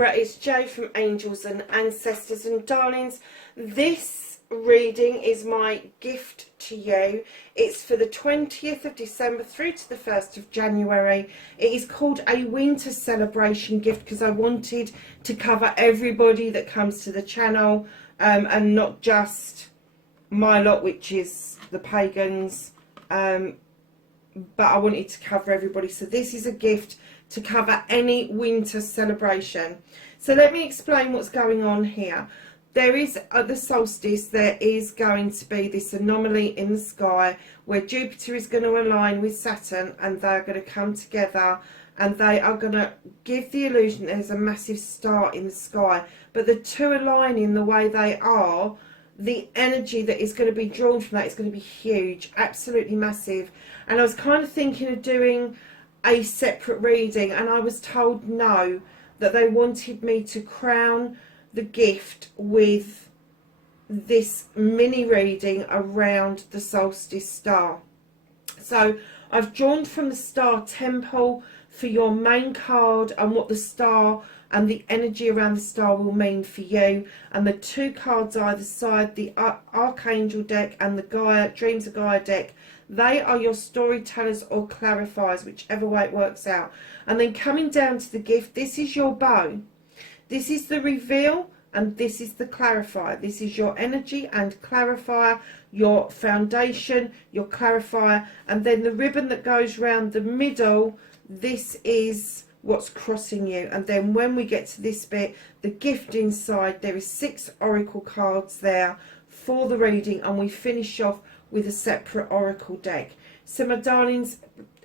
Libra, it's Jo from Angels and Ancestors, and darlings, this reading is my gift to you. It's for the 20th of December through to the 1st of January. It is called a winter celebration gift because I wanted to cover everybody that comes to the channel, and not just my lot, which is the pagans, but I wanted to cover everybody. So this is a gift to cover any winter celebration. So let me explain what's going on here. There is, at the solstice, there is going to be this anomaly in the sky where Jupiter is going to align with Saturn, and they're going to come together, and they are going to give the illusion there's a massive star in the sky. But the two aligning the way they are, the energy that is going to be drawn from that is going to be huge, absolutely massive. And I was kind of thinking of doing a separate reading, and I was told no, that they wanted me to crown the gift with this mini reading around the solstice star. So I've drawn from the star temple for your main card and what the star and the energy around the star will mean for you, and the two cards either side, the Archangel deck and the Gaia Dreams of Gaia deck, they are your storytellers or clarifiers, whichever way it works out. And then coming down to the gift, this is your bow, this is the reveal, and this is the clarifier. This is your energy and clarifier, your foundation, your clarifier, and then the ribbon that goes round the middle, this is what's crossing you. And then when we get to this bit, the gift inside, there is 6 oracle cards there for the reading, and we finish off with a separate oracle deck. So my darlings,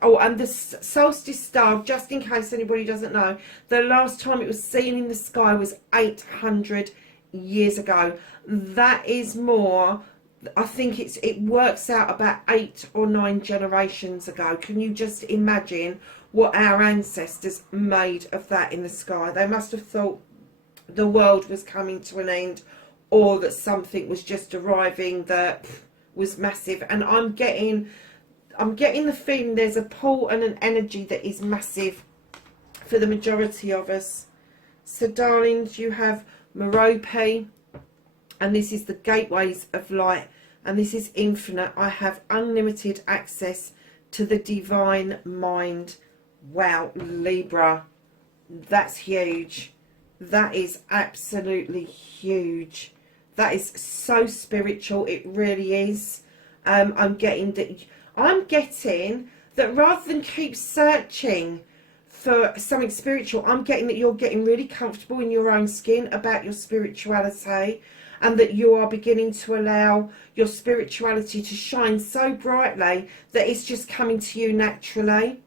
oh, and the solstice star, just in case anybody doesn't know, the last time it was seen in the sky was 800 years ago. That is more, I think it works out about 8 or 9 generations ago. Can you just imagine what our ancestors made of that in the sky? They must have thought the world was coming to an end, or that something was just arriving that was massive. And I'm getting the feeling there's a pull and an energy that is massive for the majority of us. So darlings, you have Merope, and this is the gateways of light, and this is infinite. I have unlimited access to the divine mind. Wow, Libra, that's huge. That is absolutely huge. That is so spiritual, it really is. I'm getting that rather than keep searching for something spiritual, I'm getting that you're getting really comfortable in your own skin about your spirituality, and that you are beginning to allow your spirituality to shine so brightly that it's just coming to you naturally.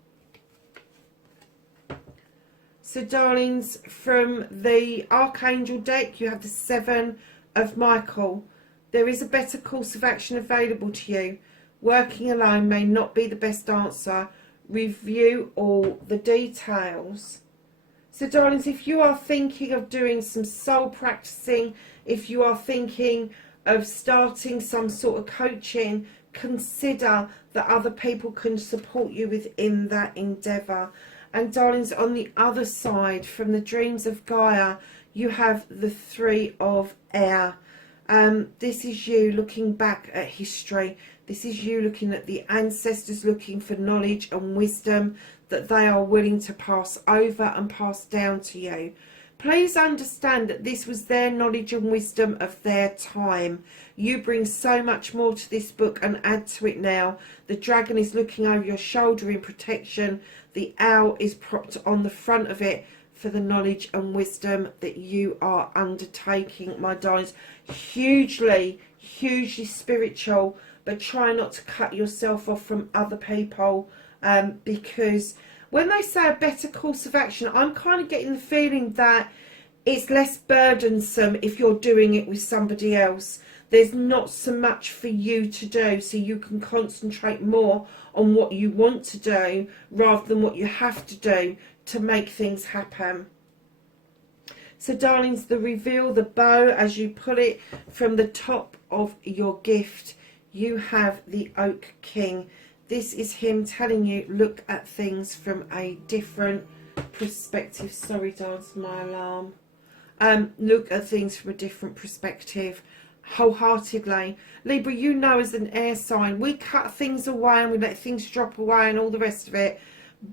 So darlings, from the Archangel deck, you have the 7 of Michael. There is a better course of action available to you. Working alone may not be the best answer. Review all the details. So darlings, if you are thinking of doing some soul practicing, if you are thinking of starting some sort of coaching, consider that other people can support you within that endeavour. And darlings, on the other side, from the Dreams of Gaia, you have the 3 of Air. This is you looking back at history. This is you looking at the ancestors, looking for knowledge and wisdom that they are willing to pass over and pass down to you. Please understand that this was their knowledge and wisdom of their time. You bring so much more to this book and add to it now. The dragon is looking over your shoulder in protection. The owl is propped on the front of it for the knowledge and wisdom that you are undertaking, my darlings. Hugely, hugely spiritual, but try not to cut yourself off from other people, because when they say a better course of action, I'm kind of getting the feeling that it's less burdensome if you're doing it with somebody else. There's not so much for you to do, so you can concentrate more on what you want to do rather than what you have to do to make things happen. So darlings, the reveal, the bow, as you pull it from the top of your gift, you have the Oak King. This is him telling you, look at things from a different perspective. Sorry, darlings, my alarm. Look at things from a different perspective, wholeheartedly. Libra, you know, as an air sign, we cut things away and we let things drop away and all the rest of it.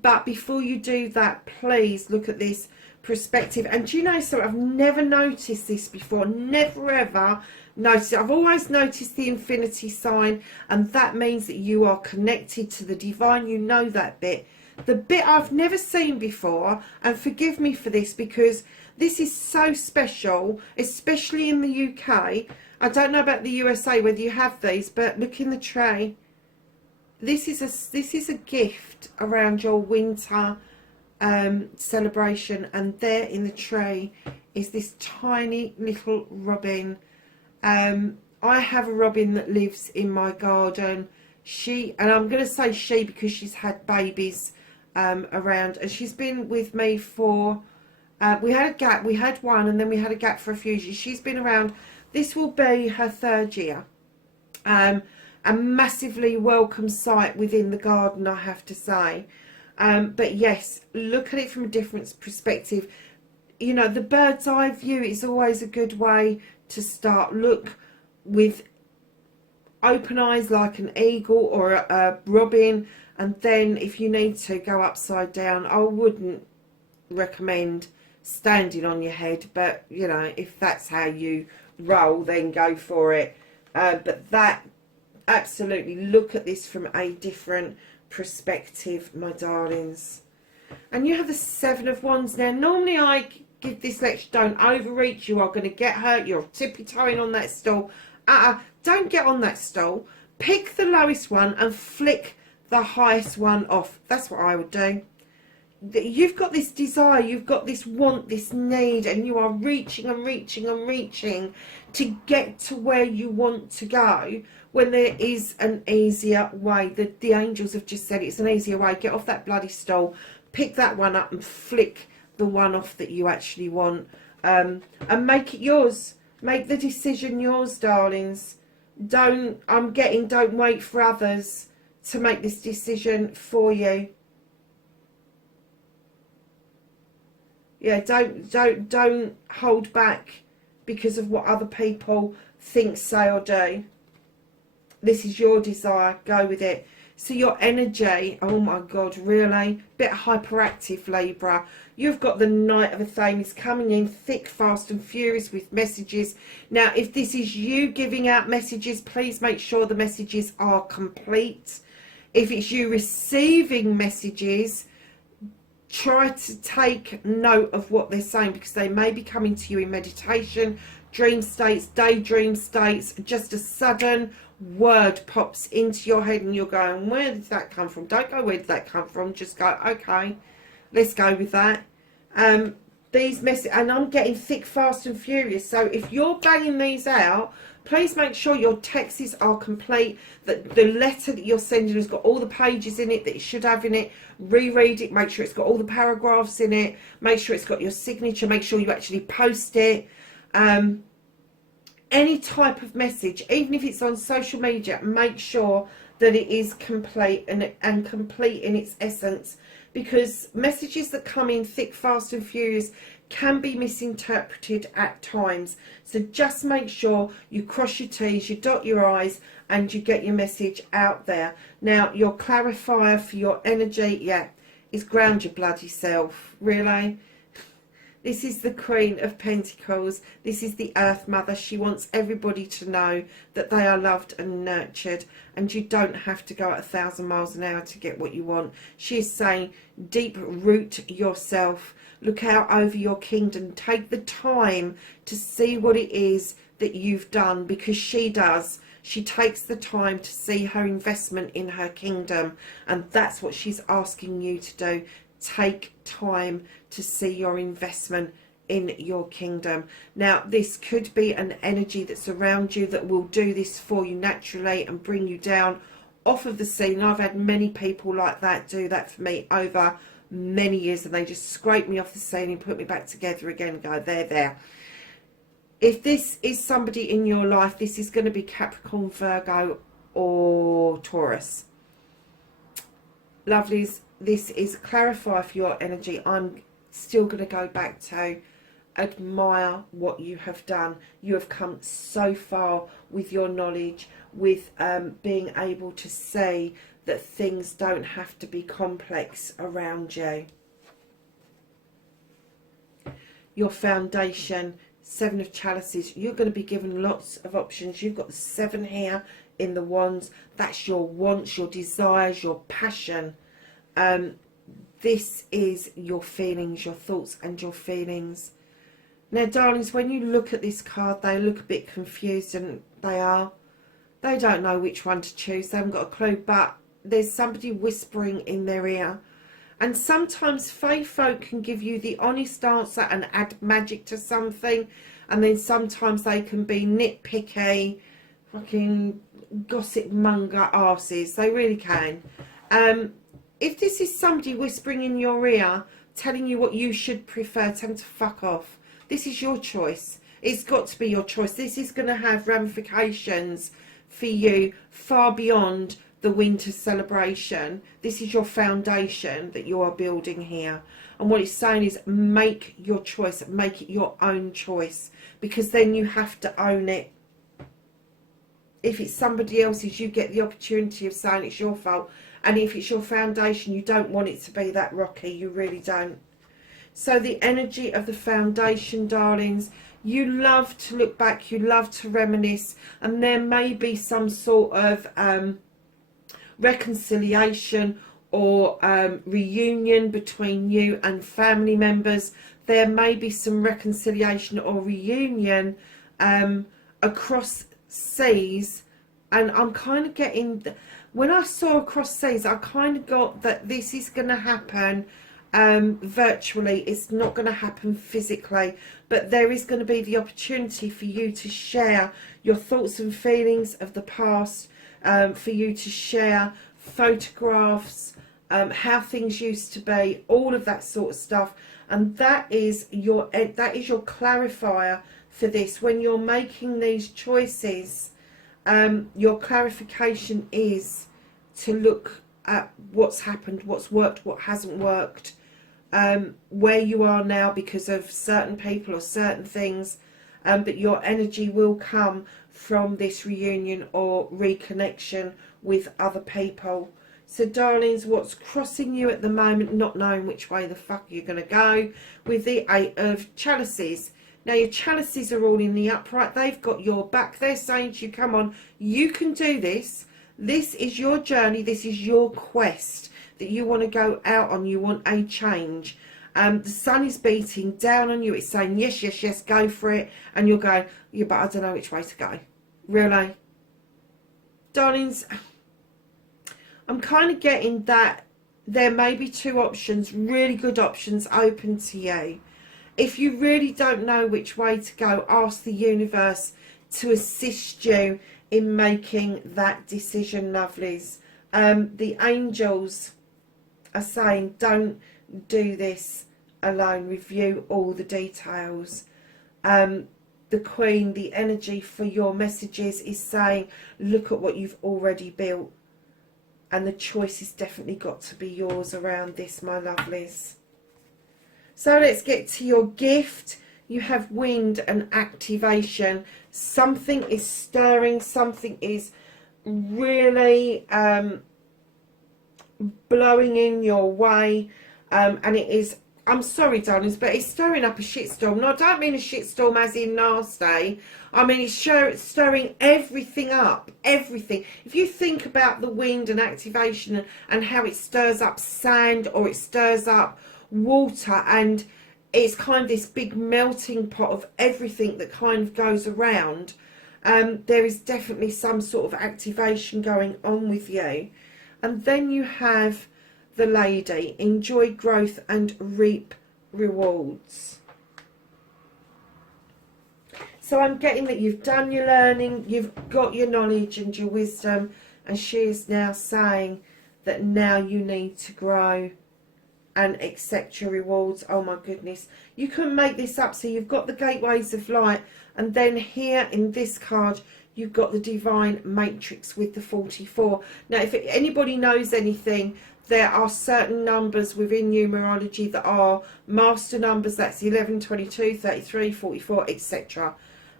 But before you do that, please look at this perspective. And do you know something? I've never noticed this before. Never ever noticed it. I've always noticed the infinity sign, and that means that you are connected to the divine. You know that bit. The bit I've never seen before, and forgive me for this because this is so special, especially in the UK. I don't know about the USA whether you have these, but look in the tray. This is a gift around your winter celebration, and there in the tray is this tiny little robin. I have a robin that lives in my garden. And I'm going to say she because she's had babies around, and she's been with me for we had a gap. We had one, and then we had a gap for a few years. She's been around. This will be her 3rd year. A massively welcome sight within the garden, I have to say. But yes, look at it from a different perspective. You know, the bird's eye view is always a good way to start. Look with open eyes like an eagle or a robin, and then if you need to, go upside down. I wouldn't recommend standing on your head, but you know, if that's how you roll, then go for it. But that, absolutely, look at this from a different perspective, my darlings. And you have the 7 of Wands. Now normally I give this lecture, don't overreach, you are going to get hurt, you're tippy-toeing on that stool. Don't get on that stool. Pick the lowest one and flick the highest one off. That's what I would do. You've got this desire, you've got this want, this need, and you are reaching and reaching and reaching to get to where you want to go, when there is an easier way. The angels have just said it's an easier way. Get off that bloody stool, pick that one up and flick the one off that you actually want, and make it yours. Make the decision yours, darlings. Don't wait for others to make this decision for you. Yeah, don't hold back because of what other people think, say or do. This is your desire, go with it. So your energy, oh my God, really? Bit hyperactive, Libra. You've got the Knight of Athens coming in thick, fast and furious with messages. Now, if this is you giving out messages, please make sure the messages are complete. If it's you receiving messages, try to take note of what they're saying, because they may be coming to you in meditation, dream states, daydream states. Just a sudden word pops into your head and you're going, where did that come from? Don't go, where did that come from? Just go, okay, let's go with that. These messages, and I'm getting thick, fast and furious. So if you're banging these out, please make sure your texts are complete, that the letter that you're sending has got all the pages in it that it should have in it. Reread it, make sure it's got all the paragraphs in it, make sure it's got your signature, make sure you actually post it. Any type of message, even if it's on social media, make sure that it is complete and complete in its essence, because messages that come in thick, fast and furious can be misinterpreted at times. So just make sure you cross your T's, you dot your I's, and you get your message out there. Now, your clarifier for your energy, yeah, is ground your bloody self, really. This is the Queen of Pentacles. This is the Earth Mother. She wants everybody to know that they are loved and nurtured, and you don't have to go at 1,000 miles an hour to get what you want. She is saying, deep root yourself. Look out over your kingdom. Take the time to see what it is that you've done, because she does. She takes the time to see her investment in her kingdom, and that's what she's asking you to do. Take time to see your investment in your kingdom. Now, this could be an energy that's around you that will do this for you naturally and bring you down, off of the scene. I've had many people like that do that for me over many years, and they just scrape me off the scene and put me back together again and go, there. If this is somebody in your life, this is going to be Capricorn, Virgo or Taurus. Lovelies, this is clarify for your energy. I'm still going to go back to admire what you have done. You have come so far with your knowledge, with being able to say that things don't have to be complex around you. Your foundation, 7 of Chalices, you're going to be given lots of options. You've got the 7 here in the Wands. That's your wants, your desires, your passion. This is your feelings, your thoughts and your feelings. Now, darlings, when you look at this card, they look a bit confused, and they are. They don't know which one to choose. They haven't got a clue, but there's somebody whispering in their ear. And sometimes fae folk can give you the honest answer and add magic to something. And then sometimes they can be nitpicky, fucking gossip monger arses. They really can. If this is somebody whispering in your ear, telling you what you should prefer, tell them to fuck off. This is your choice. It's got to be your choice. This is going to have ramifications for you far beyond the winter celebration. This is your foundation that you are building here. And what it's saying is make your choice. Make it your own choice. Because then you have to own it. If it's somebody else's, you get the opportunity of saying it's your fault. And if it's your foundation, you don't want it to be that rocky. You really don't. So the energy of the foundation, darlings, you love to look back, you love to reminisce, and there may be some sort of reconciliation or reunion between you and family members. There may be some reconciliation or reunion across seas, and I'm kind of getting, when I saw across seas, I kind of got that this is going to happen virtually. It's not going to happen physically, but there is going to be the opportunity for you to share your thoughts and feelings of the past, for you to share photographs, how things used to be, all of that sort of stuff. And that is your clarifier for this. When you're making these choices, your clarification is to look at what's happened, what's worked, what hasn't worked, where you are now because of certain people or certain things, but your energy will come from this reunion or reconnection with other people. So darlings, what's crossing you at the moment, not knowing which way the fuck you're going to go, with the 8 of Chalices. Now your Chalices are all in the upright. They've got your back. They're saying to you, come on, you can do this. This is your journey. This is your quest that you want to go out on. You want a change. The sun is beating down on you. It's saying, yes, yes, yes, go for it. And you're going, yeah, but I don't know which way to go. Really? Darlings, I'm kind of getting that there may be 2 options, really good options open to you. If you really don't know which way to go, ask the universe to assist you in making that decision, lovelies. The angels are saying don't do this alone. Review all the details. The Queen, the energy for your messages is saying look at what you've already built. And the choice has definitely got to be yours around this, my lovelies. So let's get to your gift. You have wind and activation. Something is stirring. Something is really blowing in your way. And it is, I'm sorry, darlings, but it's stirring up a shitstorm. No, I don't mean a shitstorm as in nasty. I mean, it's stirring everything up. Everything. If you think about the wind and activation and how it stirs up sand or it stirs up water, and it's kind of this big melting pot of everything that kind of goes around, there is definitely some sort of activation going on with you. And then you have the Lady, enjoy growth and reap rewards. So I'm getting that you've done your learning, you've got your knowledge and your wisdom, and she is now saying that now you need to grow and accept your rewards. Oh my goodness, you couldn't make this up. So you've got the gateways of light, and then here in this card you've got the divine matrix with the 44. Now if anybody knows anything, there are certain numbers within numerology that are master numbers. That's 11, 22, 33, 44, etc.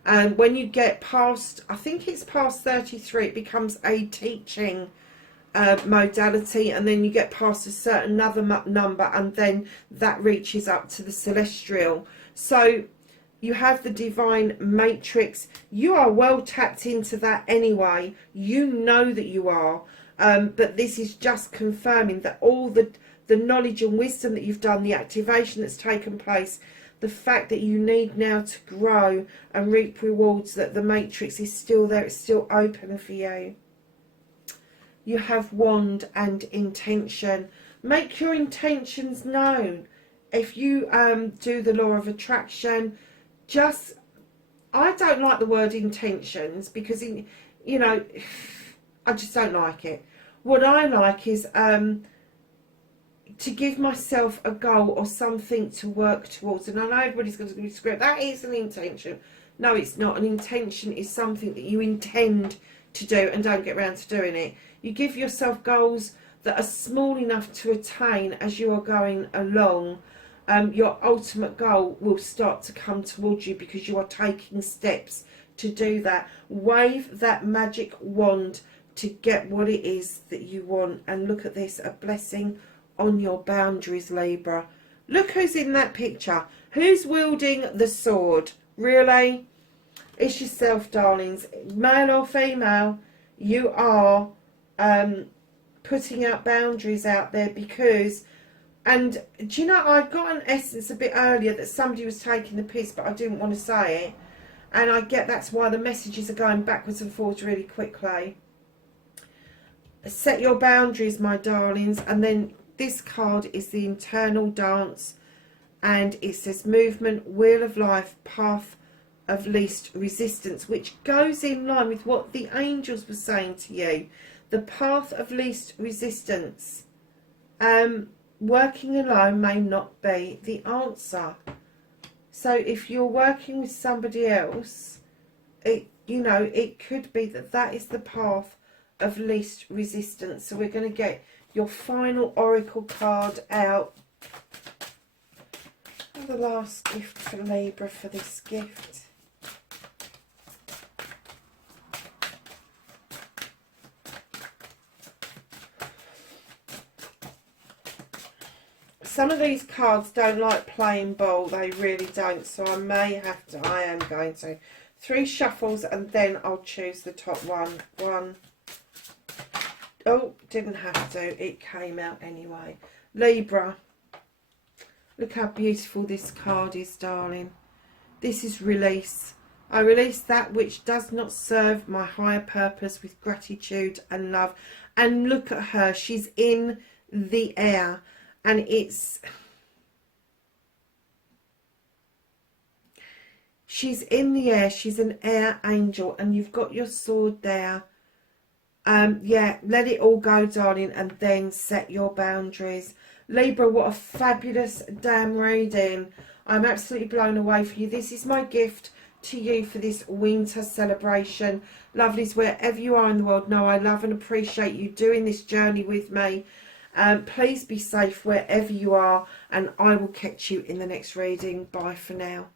And when you get past, I think it's past 33, it becomes a teaching modality, and then you get past a certain other number, and then that reaches up to the celestial. So you have the divine matrix. You are well tapped into that anyway. You know that you are. But this is just confirming that all the knowledge and wisdom that you've done, the activation that's taken place, the fact that you need now to grow and reap rewards, that the matrix is still there, it's still open for you. You have wand and intention. Make your intentions known. If you do the law of attraction, I don't like the word intentions, because I just don't like it. What I like is to give myself a goal or something to work towards. And I know everybody's going to be screaming, that is an intention. No, it's not. An intention is something that you intend to do and don't get around to doing it. You give yourself goals that are small enough to attain as you are going along. Your ultimate goal will start to come towards you because you are taking steps to do that. Wave that magic wand to get what it is that you want. And look at this, a blessing on your boundaries, Libra. Look who's in that picture. Who's wielding the sword? Really? It's yourself, darlings. Male or female, you are putting out boundaries out there because... And do you know, I got an essence a bit earlier that somebody was taking the piss, but I didn't want to say it. And I get that's why the messages are going backwards and forwards really quickly. Set your boundaries, my darlings. And then this card is the internal dance. And it says movement, wheel of life, path of least resistance, which goes in line with what the angels were saying to you. The path of least resistance. Working alone may not be the answer. So if you're working with somebody else, it could be that is the path of least resistance. So we're going to get your final oracle card out. And the last gift for Libra for this gift. Some of these cards don't like playing ball, they really don't, so I am going to. 3 shuffles and then I'll choose the top one. Oh, didn't have to, it came out anyway. Libra, look how beautiful this card is, darling. This is release. I release that which does not serve my higher purpose with gratitude and love. And look at her, she's in the air. And she's in the air, she's an air angel, and you've got your sword there. Yeah, let it all go, darling, and then set your boundaries. Libra, what a fabulous damn reading. I'm absolutely blown away for you. This is my gift to you for this winter celebration. Lovelies, wherever you are in the world, know I love and appreciate you doing this journey with me. Please be safe wherever you are, and I will catch you in the next reading. Bye for now.